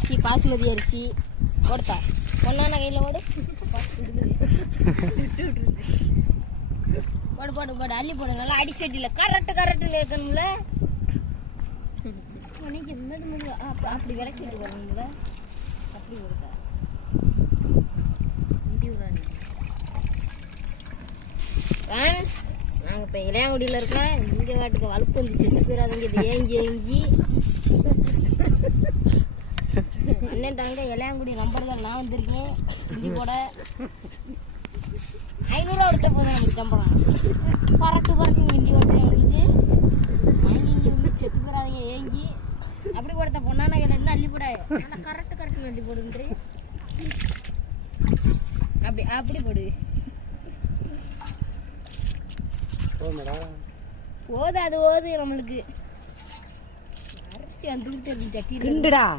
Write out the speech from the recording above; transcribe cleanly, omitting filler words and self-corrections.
அரிசி பாஸ்மதி அரிசி போடுத்தா பொண்ணான கையில் ஓடு போடு போடு போடு அள்ளி போடு நல்லா அடி செட்டியில் கரெக்டு வைக்கணும்ல மணிக்கு மெது அப்படி விளக்கிட்டு வரணும்ல அப்படி கொடுத்தா நாங்கள் இப்போ இளையாங்குடியில் இருக்கோம். நீங்கள் காட்டுக்கு வலுப்பு வந்து செத்து போயிடாதீங்க. இது ஏங்கி என்னட்டாங்க இளையாங்குடி நம்பர்கள் நான் வந்திருக்கேன். இஞ்சி போட 500 எடுத்த போதும் நமக்கு சம்பளம். பறக்கு இஞ்சி ஓட்டுறேன் எங்களுக்கு வாங்கி இங்கே வந்து செத்து போயிடாதீங்க ஏங்கி அப்படி போடுத்த பொண்ணான கையில் என்ன அள்ளி போட ஆனால் கரெக்டு அள்ளி போடுன்றே அப்படி போடு போது அது ஓது நம்மளுக்கு அரைச்சி வந்துக்கிட்டு சட்டி